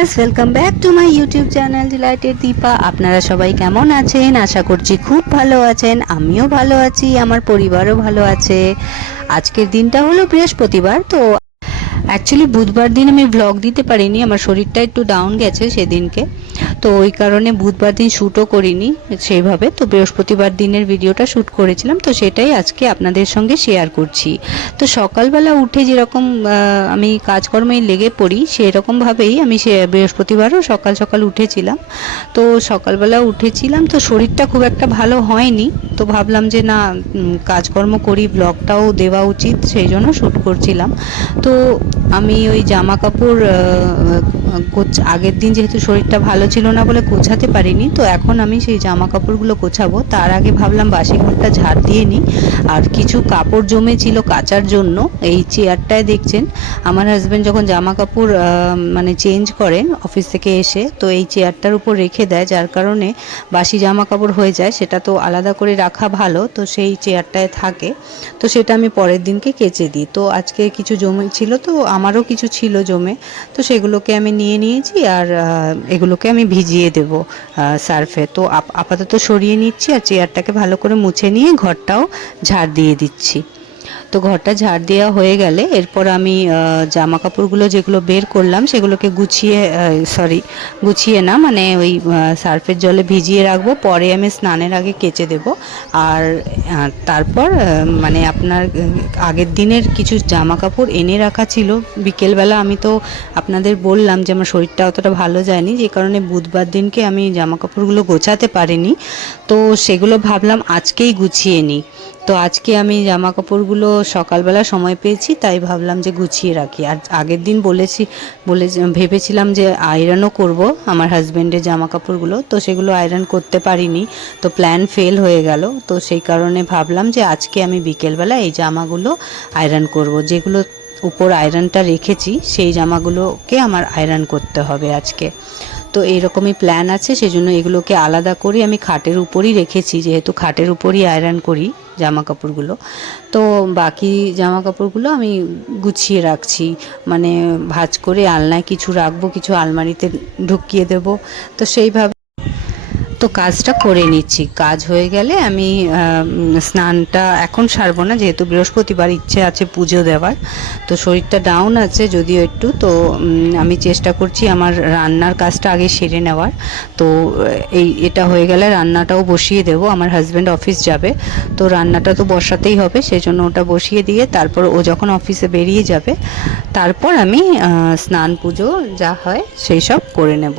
Viewers welcome back to my YouTube channel delighted Dipa আপনারা সবাই কেমন আছেন? আশা করছি খুব ভালো আছেন। আমিও ভালো আছি, আমার পরিবারও ভালো আছে। আজকের দিনটা হলো বৃহস্পতিবার, তো অ্যাকচুয়ালি বুধবার দিন আমি ব্লগ দিতে পারিনি, আমার শরীরটা একটু ডাউন গেছে সেদিনকে। তো ওই কারণে বুধবার দিন শ্যুটও করিনি সেইভাবে তো বৃহস্পতিবার দিনের ভিডিওটা শ্যুট করেছিলাম, তো সেটাই আজকে আপনাদের সঙ্গে শেয়ার করছি। তো সকালবেলা উঠে যেরকম আমি কাজকর্মে লেগে পড়ি, সেরকমভাবেই আমি সে বৃহস্পতিবারও সকাল সকাল উঠেছিলাম। তো সকালবেলা উঠেছিলাম, তো শরীরটা খুব একটা ভালো হয়নি। তো ভাবলাম যে না কাজকর্ম করি ব্লগটাও দেওয়া উচিত, সেই জন্য শ্যুট করছিলাম। তো আমি ওই জামা কাপড় গোছ- আগের দিন যেহেতু শরীরটা ভালো ছিল না বলে গোছাতে পারিনি, তো এখন আমি সেই জামা কাপড়গুলো গোছাবো তার আগে ভাবলাম বাসি ঘরটা ঝাড় দিয়ে নিই। আর কিছু কাপড় জমে ছিল কাচার জন্য, এই চেয়ারটায় দেখছেন, আমার হাজব্যান্ড যখন জামা কাপড় মানে চেঞ্জ করেন অফিস থেকে এসে, তো এই চেয়ারটার উপর রেখে দেয়, যার কারণে বাসি জামা কাপড় হয়ে যায়, সেটা তো আলাদা করে রাখা ভালো, তো সেই চেয়ারটায় থাকে। তো সেটা আমি পরের দিনকে কেচে দিই। তো আজকে কিছু জমে ছিল তো আমারও কিছু ছিল জমে, তো সেগুলোকে আমি নিয়ে নিয়েছি আর এগুলোকে আমি ভিজিয়ে দেব সার্ফে। তো আপ- আপাতত সরিয়ে নিচ্ছি আর চেয়ারটাকে ভালো করে মুছে নিয়ে ঘরটাও ঝাড় দিয়ে দিচ্ছি। তো ঘরটা ঝাড় দেওয়া হয়ে গেলে এরপর আমি জামা কাপড়গুলো যেগুলো বের করলাম সেগুলোকে গুছিয়ে সরি গুছিয়ে না মানে ওই সার্ফের জলে ভিজিয়ে রাখব। পরে আমি স্নানের আগে কেচে দেব। আর তারপর মানে আপনার আগের দিনের কিছু জামা কাপড় এনে রাখা ছিল। বিকেলবেলা আমি তো আপনাদের বললাম যে আমার শরীরটা অতটা ভালো যায়নি, যে কারণে বুধবার দিনকে আমি জামা কাপড়গুলো গোছাতে পারিনি। তো সেগুলো ভাবলাম আজকেই গুছিয়ে নিই। তো আজকে আমি জামা কাপড়গুলো সকালবেলা সময় পেয়েছি, তাই ভাবলাম যে গুছিয়ে রাখি। আর আগের দিন বলেছি, বলে ভেবেছিলাম যে আয়রনও করব আমার হাজব্যান্ডের জামা কাপড়গুলো তো সেগুলো আয়রন করতে পারিনি, তো প্ল্যান ফেল হয়ে গেল। তো সেই কারণে ভাবলাম যে আজকে আমি বিকেলবেলা এই জামাগুলো আয়রন করব। যেগুলো উপর আয়রনটা রেখেছি, সেই জামাগুলোকে আমার আয়রন করতে হবে আজকে। তো এইরকমই প্ল্যান আছে, সেজন্য এগুলোকে আলাদা করে আমি খাটের উপরই রেখেছি, যেহেতু খাটের উপরই আয়রন করি। জামা কাপড়গুলো তো বাকি জামা কাপড়গুলো আমি গুছিয়ে রাখছি। মানে ভাজ করে আলনায় কিছু রাখব, কিছু আলমারিতে ঢুকিয়ে দেব। তো সেইভাবে তো কাজটা করে নিচ্ছি। কাজ হয়ে গেলে আমি স্নানটা এখন সারবো না, যেহেতু বৃহস্পতিবার ইচ্ছে আছে পুজো দেওয়ার। তো শরীরটা ডাউন আছে যদিও একটু, তো আমি চেষ্টা করছি আমার রান্নার কাজটা আগে সেরে নেওয়ার। তো এই, এটা হয়ে গেলে রান্নাটাও বসিয়ে দেবো, আমার হাজব্যান্ড অফিস যাবে। তো রান্নাটা তো বসাতেই হবে সেই জন্য ওটা বসিয়ে দিয়ে তারপর ও যখন অফিসে বেরিয়ে যাবে, তারপর আমি স্নান পুজো যা হয় সেই সব করে নেব।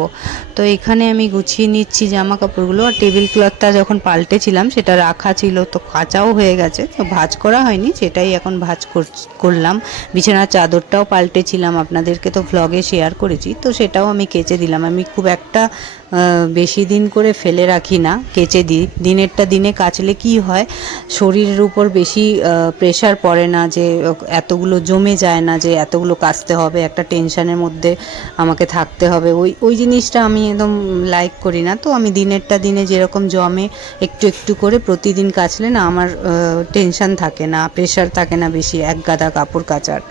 তো এখানে আমি গুছিয়ে নিচ্ছি জামা কাপড়গুলো আর টেবিল ক্লথটা যখন পাল্টেছিলাম, সেটা রাখা ছিল, তো কাঁচাও হয়ে গেছে, তো ভাজ করা হয়নি, সেটাই এখন ভাজ কর- করলাম। বিছানার চাদরটাও পাল্টেছিলাম আপনাদেরকে তো ভ্লগে শেয়ার করেছি, তো সেটাও আমি কেচে দিলাম। আমি খুব একটা বেশি দিন করে ফেলে রাখি না, কেচে দিই। দিনেরটা দিনে কাচলে কি হয়, শরীরের উপর বেশি প্রেশার পড়ে না যে, এতগুলো জমে যায় না যে, এতগুলো কাচতে হবে, একটা টেনশানের মধ্যে আমাকে থাকতে হবে। ওই ওই জিনিসটা আমি একদম লাইক করি না। তো আমি দিনেরটা দিনে যেরকম জমে, একটু একটু করে প্রতিদিন কাচলে না আমার টেনশান থাকে না প্রেশার থাকে না বেশি, এক গাদা কাপড় কাচার।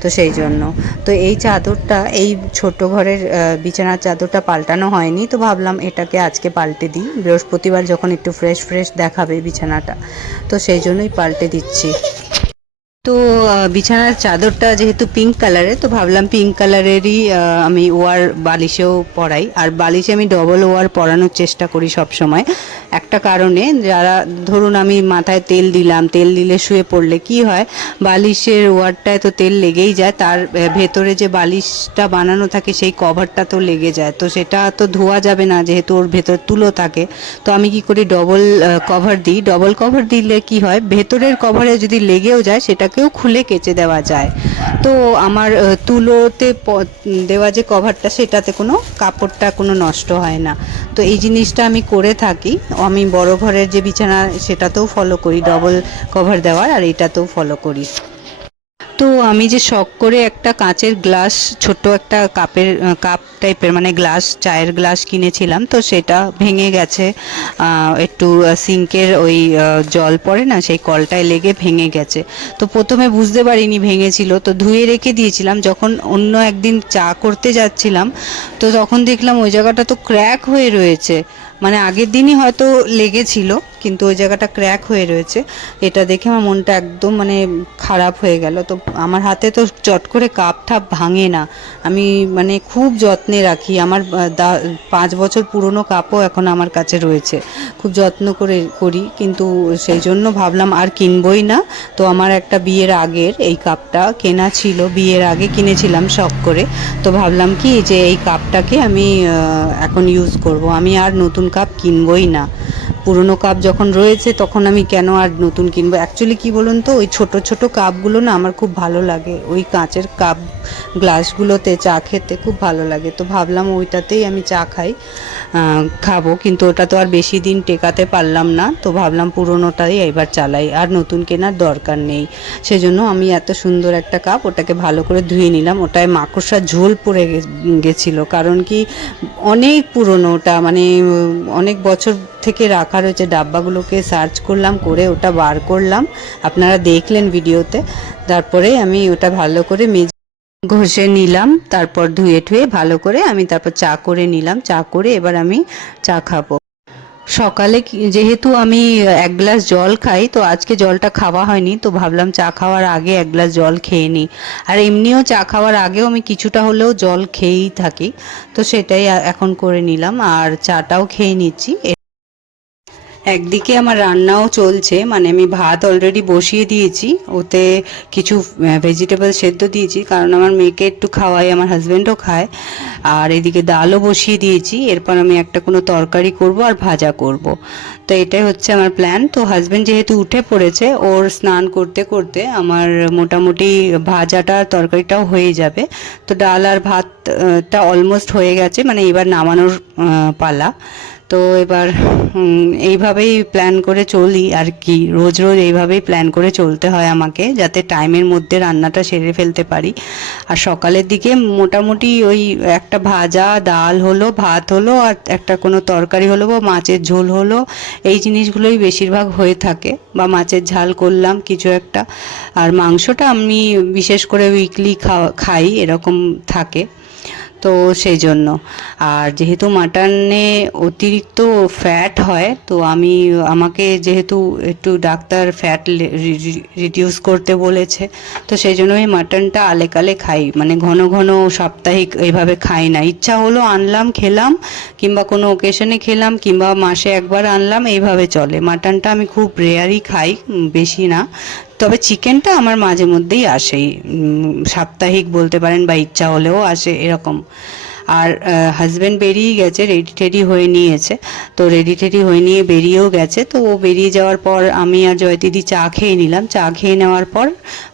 তো সেই জন্য। তো এই চাদরটা, এই ছোট ঘরের বিছানার চাদরটা পাল্টানো হয়নি। তো ভাবলাম এটাকে আজকে পাল্টে দিই। বৃহস্পতিবার যখন একটু ফ্রেশ ফ্রেশ দেখাবে বিছানাটা, তো সেই জন্যই পাল্টে দিচ্ছি। তো বিছানার চাদরটা যেহেতু পিঙ্ক কালারের তো ভাবলাম পিঙ্ক কালারেরই আমি ওয়ার বালিশেও পরাই। আর বালিশে আমি ডবল ওয়ার পরানোর চেষ্টা করি সব সময়। একটা কারণে, যারা, ধরুন আমি মাথায় তেল দিলাম, তেল দিলে শুয়ে পড়লে কি হয়? বালিশের ওয়ারটায় তো তেল লেগেই যায়, তার ভেতরে যে বালিশটা বানানো থাকে, সেই কভারটা তো লেগে যায়। তো সেটা তো ধোয়া যাবে না, যেহেতু ওর ভেতর তুলো থাকে। তো আমি কি করি ডবল কভার দিই। ডবল কভার দিলে কি হয়? ভেতরের কভারে যদি লেগেও যায় সেটাকেও খুলে কেচে দেওয়া যায়। তো আমার তুলোতে দেওয়া যে কভারটা সেটাতে কোনো কাপড়টা কোনো নষ্ট হয় না। তো এই জিনিসটা আমি করে থাকি। আমি বড় ঘরের যে বিছানা সেটাতেও ফলো করি ডবল কভার দেওয়ার, আর এটাতেও ফলো করি। তো আমি যে শখ করে একটা কাঁচের গ্লাস ছোট একটা কাপের কাপ টাইপের মানে গ্লাস, চায়ের গ্লাস কিনেছিলাম, তো সেটা ভেঙে গেছে। একটু সিঙ্কের ওই জল পড়ে না, সেই কলটায় লেগে ভেঙে গেছে। তো প্রথমে বুঝতে পারিনি ভেঙেছিল, তো ধুয়ে রেখে দিয়েছিলাম। যখন অন্য একদিন চা করতে যাচ্ছিলাম, তো তখন দেখলাম ওই জায়গাটা তো ক্র্যাক হয়ে রয়েছে। মানে আগের দিনই হয়তো লেগেছিল কিন্তু ওই জায়গাটা ক্র্যাক হয়ে রয়েছে। এটা দেখে আমার মনটা একদম মানে খারাপ হয়ে গেল। তো আমার হাতে তো চট করে কাপ ঠাপ ভাঙে না। আমি মানে খুব যত্নে রাখি। আমার পাঁচ বছর পুরনো কাপও এখন আমার কাছে রয়েছে। খুব যত্ন করে করি। কিন্তু সেই জন্য ভাবলাম আর কিনবই না। তো আমার একটা বিয়ের আগের এই কাপটা কেনা ছিল। বিয়ের আগে কিনেছিলাম শখ করে। তো ভাবলাম কি যে এই কাপটাকে আমি এখন ইউজ করব। আমি আর নতুন কাপ কিনবই না। পুরনো কাপ যখন রয়েছে, তখন আমি কেন আর নতুন কিনবো? অ্যাকচুয়ালি কি বলুন তো, ওই ছোট ছোট কাপগুলো না আমার খুব ভালো লাগে। ওই কাঁচের কাপ গ্লাসগুলোতে চা খেতে খুব ভালো লাগে। তো ভাবলাম ওইটাতেই আমি চা খাই খাব। কিন্তু ওটা তো আর বেশি দিন টেকাতে পারলাম না। তো ভাবলাম পুরোনোটাই এবার চালাই। আর নতুন কেনার দরকার নেই। সেজন্য আমি এত সুন্দর একটা কাপ ওটাকে ভালো করে ধুয়ে নিলাম। ওটায় মাকড়সার ঝোল পড়ে গেছিল। কারণ কি, অনেক পুরনো ওটা মানে অনেক বছর থেকে রাখা রয়েছে ডাব্বাগুলোকে সার্চ করলাম, করে ওটা বার করলাম। আপনারা দেখলেন ভিডিওতে। তারপরে আমি ওটা ভালো করে মেজে ঘষে নিলাম, তারপর ধুয়ে টুয়ে ভালো করে আমি তারপর চা করে নিলাম। চা করে এবার আমি চা খাব। সকালে যেহেতু আমি এক গ্লাস জল খাই, তো আজকে জলটা খাওয়া হয়নি, তো ভাবলাম চা খাওয়ার আগে এক গ্লাস জল খেয়ে নিই। আর এমনিও চা খাওয়ার আগেও আমি কিছুটা হলেও জল খেয়েই থাকি, তো সেটাই এখন করে নিলাম। আর চাটাও খেয়ে নিচ্ছি। একদিকে আমার রান্নাও চলছে মানে আমি ভাত অলরেডি বসিয়ে দিয়েছি, ওতে কিছু ভেজিটেবল সেদ্ধ দিয়েছি, কারণ আমার মেয়েকে একটু খাওয়াই, আমার হাজব্যান্ডও খায়, আর এদিকে ডালও বসিয়ে দিয়েছি, এরপর আমি একটা কোনো তরকারি করব আর ভাজা করব। তো এটাই হচ্ছে আমার প্ল্যান তো হাজব্যান্ড যেহেতু উঠে পড়েছে, ওর স্নান করতে করতে আমার মোটামুটি ভাজাটা আর তরকারিটাও হয়ে যাবে। তো ডাল আর ভাতটা অলমোস্ট হয়ে গেছে মানে এবার নামানোর পালা। তো এবার এইভাবেই প্ল্যান করে চলি আর কি। রোজ রোজ এইভাবেই প্ল্যান করে চলতে হয় আমাকে, যাতে টাইমের মধ্যে রান্নাটা সেরে ফেলতে পারি। আর সকালের দিকে মোটামুটি ওই একটা ভাজা ডাল হলো, ভাত হলো, আর একটা কোনো তরকারি হলো বা মাছের ঝোল হলো, এই জিনিসগুলোই বেশিরভাগ হয়ে থাকে। বা মাছের ঝাল করলাম কিছু একটা। আর মাংসটা আমি বিশেষ করে উইকলি খাই, এরকম থাকে। তো সেই জন্য আর যেহেতু মাটনে অতিরিক্ত ফ্যাট হয়, তো আমি, আমাকে যেহেতু একটু ডাক্তার ফ্যাট রিডিউস করতে বলেছে, তো সেই জন্য আমি মাটনটা আলেকালে খাই। মানে ঘন ঘন সাপ্তাহিক এইভাবে খাই না। ইচ্ছা হলো আনলাম, খেলাম, কিংবা কোনো ওকেশনে খেলাম, কিংবা মাসে একবার আনলাম, এইভাবে চলে। মাটনটা আমি খুব রেয়ারই খাই বেশি না। তবে চিকেনটা আমার মাঝে মধ্যেই আসেই সাপ্তাহিক বলতে পারেন বা ইচ্ছা হলেও আসে এরকম। আর হাজব্যান্ড বেরিয়ে গেছে রেডি টেডি হয়ে নিয়েছে। তো রেডি টেডি হয়ে নিয়ে বেরিয়েও গেছে। তো ও বেরিয়ে যাওয়ার পর আমি আর জয় দিদি চা খেয়ে নিলাম। চা খেয়ে নেওয়ার পর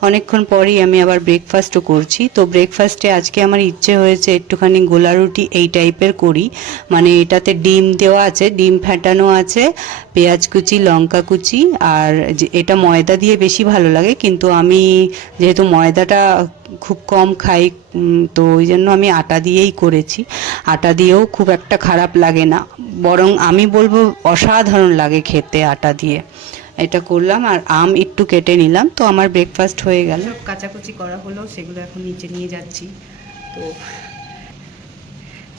অনেকক্ষণ পরেই আমি আবার ব্রেকফাস্টও করছি। তো ব্রেকফাস্টে আজকে আমার ইচ্ছে হয়েছে একটুখানি গোলা রুটি এই টাইপের করি। মানে এটাতে ডিম দেওয়া আছে, ডিম ফ্যাটানো আছে, পেঁয়াজ কুচি, লঙ্কা কুচি, আর এটা ময়দা দিয়ে বেশি ভালো লাগে। কিন্তু আমি যেহেতু ময়দাটা খুব কম খাই তো ওই জন্য আমি আটা দিয়েই করেছি। আটা দিয়েও খুব একটা খারাপ লাগে না। বরং আমি বলব অসাধারণ লাগে খেতে আটা দিয়ে। এটা করলাম আর আম একটু কেটে নিলাম, তো আমার ব্রেকফাস্ট হয়ে গেল। কাচাকুচি করা হলো, সেগুলো এখন নিচে নিয়ে যাচ্ছি। তো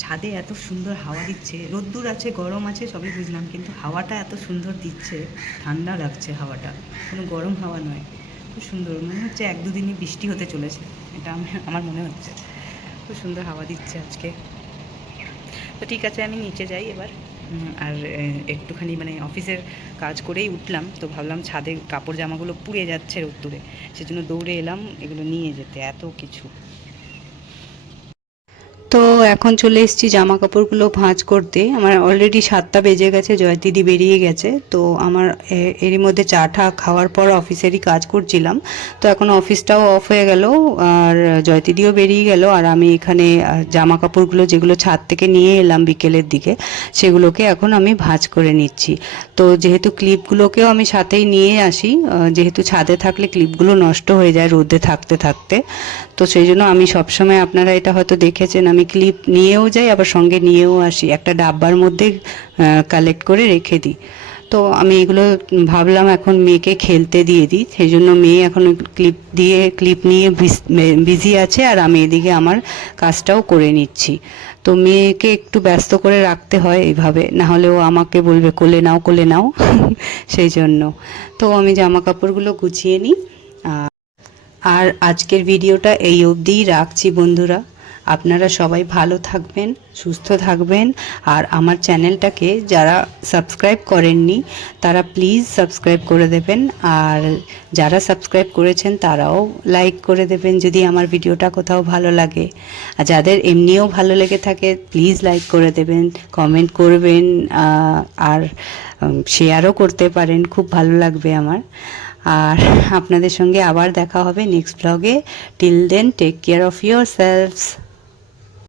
ছাদে এত সুন্দর হাওয়া দিচ্ছে, রোদ্দুর আছে, গরম আছে, সবই বুঝলাম, কিন্তু হাওয়াটা এত সুন্দর দিচ্ছে, ঠান্ডা লাগছে হাওয়াটা। কোনো গরম হাওয়া নয়। খুব সুন্দর, মনে হচ্ছে এক দুদিনই বৃষ্টি হতে চলেছে, এটা আমি, আমার মনে হচ্ছে। খুব সুন্দর হাওয়া দিচ্ছে আজকে। তো ঠিক আছে, আমি নিচে যাই এবার। আর একটুখানি মানে অফিসের কাজ করেই উঠলাম, তো ভাবলাম ছাদে কাপড় জামাগুলো পুড়ে যাচ্ছে রোদ্দুরে, সেজন্য দৌড়ে এলাম, এগুলো নিয়ে যেতে, এত কিছু। এখন চলে এসেছি জামা কাপড়গুলো ভাঁজ করতে। আমার অলরেডি সাতটা বেজে গেছে জয়তিদি বেরিয়ে গেছে। তো আমার এরই মধ্যে চা টা খাওয়ার পর অফিসেরই কাজ করছিলাম। তো এখন অফিসটাও অফ হয়ে গেল, আর জয়তিদিও বেরিয়ে গেল, আর আমি এখানে জামা কাপড়গুলো যেগুলো ছাদ থেকে নিয়ে এলাম বিকেলের দিকে, সেগুলোকে এখন আমি ভাঁজ করে নিচ্ছি। তো যেহেতু ক্লিপগুলোকেও আমি সাথেই নিয়ে আসি যেহেতু ছাদে থাকলে ক্লিপগুলো নষ্ট হয়ে যায় রোদে থাকতে থাকতে তো সেই জন্য আমি সবসময় আপনারা এটা হয়তো দেখেছেন, আমি ক্লিপ নিয়েও যাই, আবার সঙ্গে নিয়েও আসি। একটা ডাব্বার মধ্যে কালেক্ট করে রেখে দিই। তো আমি এগুলো ভাবলাম এখন মেয়েকে খেলতে দিয়ে দিই। সেই জন্য মেয়ে এখন ক্লিপ দিয়ে ক্লিপ নিয়ে বিজি আছে আর আমি এদিকে আমার কাজটাও করে নিচ্ছি। তো মেয়েকে একটু ব্যস্ত করে রাখতে হয় এইভাবে না হলে ও আমাকে বলবে, কোলে নাও কোলে নাও। সেই জন্য। তো আমি জামা কাপড়গুলো গুছিয়ে নিই আর আজকের ভিডিওটা এই অবধিই রাখছি বন্ধুরা। আপনারা সবাই ভালো থাকবেন, সুস্থ থাকবেন, আর আমার চ্যানেলটাকে যারা সাবস্ক্রাইব করেননি, তারা প্লিজ সাবস্ক্রাইব করে দেবেন। আর যারা সাবস্ক্রাইব করেছেন, তারাও লাইক করে দেবেন যদি আমার ভিডিওটা কোথাও ভালো লাগে। আর যাদের এমনিও ভালো লেগে থাকে, প্লিজ লাইক করে দেবেন, কমেন্ট করবেন আর শেয়ারও করতে পারেন, খুব ভালো লাগবে আমার। আর আপনাদের সঙ্গে আবার দেখা হবে নেক্সট ব্লগে till then take care of yourselves